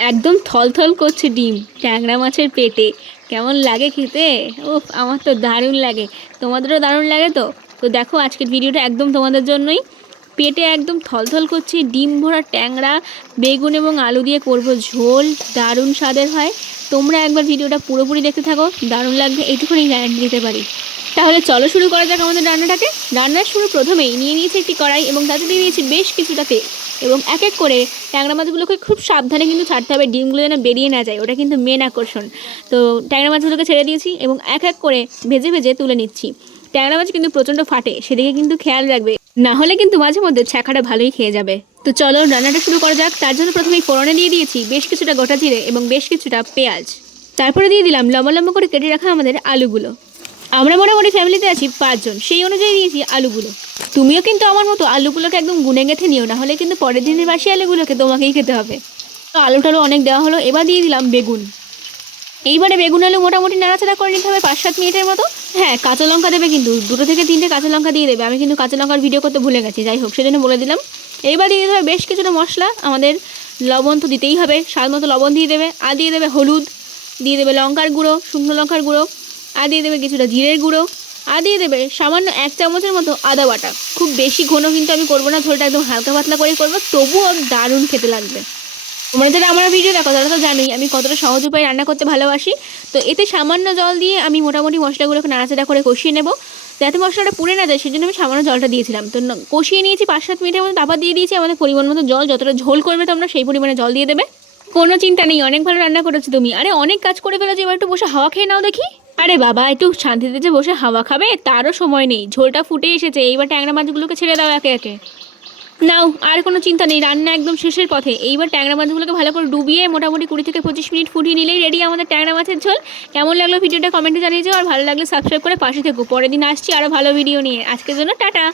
একদম থলথল করছে ডিম ট্যাংরা মাছের পেটে। কেমন লাগে খেতে? উফ, আমার তো দারুণ লাগে। তোমাদেরও দারুণ লাগে তো? তো দেখো, আজকের ভিডিওটা একদম তোমাদের জন্যই। পেটে একদম থলথল করছে ডিম ভরা ট্যাংরা, বেগুন এবং আলু দিয়ে করবো ঝোল। দারুণ স্বাদের হয়। তোমরা একবার ভিডিওটা পুরোপুরি দেখতে থাকো, দারুণ লাগবে, এইটুকুনি গ্যারান্টি দিতে পারি। তাহলে চলো শুরু করা যাক আমাদের রান্নাটাকে। রান্নার শুরু প্রথমেই নিয়ে নিয়েছি একটি কড়াই এবং তাতে দিয়ে দিয়েছি বেশ কিছুটা তেল। এবং এক এক করে ট্যাংরা মাছগুলোকে খুব সাবধানে কিন্তু ছাড়তে হবে, ডিমগুলো যেন বেরিয়ে না যায়, ওটা কিন্তু মেন আকর্ষণ। তো ট্যাংরা মাছগুলোকে ছেড়ে দিয়েছি এবং এক এক করে ভেজে ভেজে তুলে নিচ্ছি। ট্যাংরা মাছ কিন্তু প্রচণ্ড ফাটে, সেদিকে কিন্তু খেয়াল রাখবে, না হলে কিন্তু মাঝে মধ্যে ছ্যাঁকাটা ভালোই খেয়ে যাবে। তো চলো রান্নাটা শুরু করা যাক। তার জন্য প্রথমেই ফোড়নে দিয়ে দিয়েছি বেশ কিছুটা গোটা জিরে এবং বেশ কিছুটা পেঁয়াজ। তারপরে দিয়ে দিলাম লম্বা লম্বা করে কেটে রাখা আমাদের আলুগুলো। আমরা মোটামুটি ফ্যামিলিতে আছি 5 জন, সেই অনুযায়ী দিয়েছি আলুগুলো। তুমিও কিন্তু আমার মতো আলুগুলোকে একদম গুনে গেঁথে নিও, না হলে কিন্তু পরের দিনের বাসি আলুগুলোকে তোমাকেই খেতে হবে। তো আলুটারও অনেক দেওয়া হলো, এবার দিয়ে দিলাম বেগুন। এইবারে বেগুন আলু মোটামুটি নাড়াচাড়া করে নিতে হবে 5-7 মিনিটের মতো। হ্যাঁ, কাঁচা লঙ্কা দেবে কিন্তু 2 থেকে 3টে কাঁচা লঙ্কা দিয়ে দেবে। আমি কিন্তু কাঁচা লঙ্কার ভিডিও করতে ভুলে গেছি, যাই হোক সেজন্য বলে দিলাম। এইবার দিয়ে দিতে হবে বেশ কিছুটা মশলা, আমাদের লবণ তো দিতেই হবে, স্বাদ মতো লবণ দিয়ে দেবে। আর দিয়ে দেবে হলুদ, দিয়ে দেবে লঙ্কার গুঁড়ো, শুকনো লঙ্কার গুঁড়ো, আর দিয়ে দেবে কিছুটা জিরের গুঁড়ো, আর দিয়ে দেবে সামান্য 1 চামচের মতো আদা বাটা। খুব বেশি ঘন কিন্তু আমি করবো না, ঝোলটা একদম হালকা পাতলা করেই করবো, তবুও দারুণ খেতে লাগবে। তোমরা যারা আমার ভিডিও দেখো তারা তো জানোই আমি কতটা সহজ উপায়ে রান্না করতে ভালোবাসি। তো এতে সামান্য জল দিয়ে আমি মোটামুটি মশলাগুলোকে নাড়াচাড়া করে কষিয়ে নেব, যাতে মশলাটা পুড়ে না যায়, সেজন্য আমি সামান্য জলটা দিয়েছিলাম। তো কষিয়ে নিয়েছি 5-7 মিনিটের মতো, তারপর দিয়ে দিয়েছি আমাদের পরিমাণ মতো জল। যতটা ঝোল করবে তোমরা সেই পরিমাণে জল দিয়ে দেবে। কোনো চিন্তা নেই, অনেক ভালো রান্না করেছো তুমি। আরে অনেক কাজ করে ফেলেছো, এবার একটু বসে হাওয়া খেয়ে নাও দেখি। আরে বাবা, একটু শান্তিতে যে বসে হাওয়া খাবে তারও সময় নেই, ঝোলটা ফুটে এসেছে, এইবার ট্যাংরা মাছগুলোকে ছেড়ে দাও একে একে। নাও, আর কোনো চিন্তা নেই, রান্না একদম শেষের পথে। এইবার ট্যাংরা মাছগুলোকে ভালো করে ডুবিয়ে মোটামুটি 20 থেকে 25 মিনিট ফুটিয়ে নিলেই রেডি আমাদের ট্যাংরা মাছের ঝোল। কেমন লাগলো ভিডিওটা কমেন্টে জানিয়ে যাও, আর ভালো লাগলে সাবস্ক্রাইব করে পাশে থেকো। পরের দিন আসছি আরও ভালো ভিডিও নিয়ে। আজকের জন্য টাটা।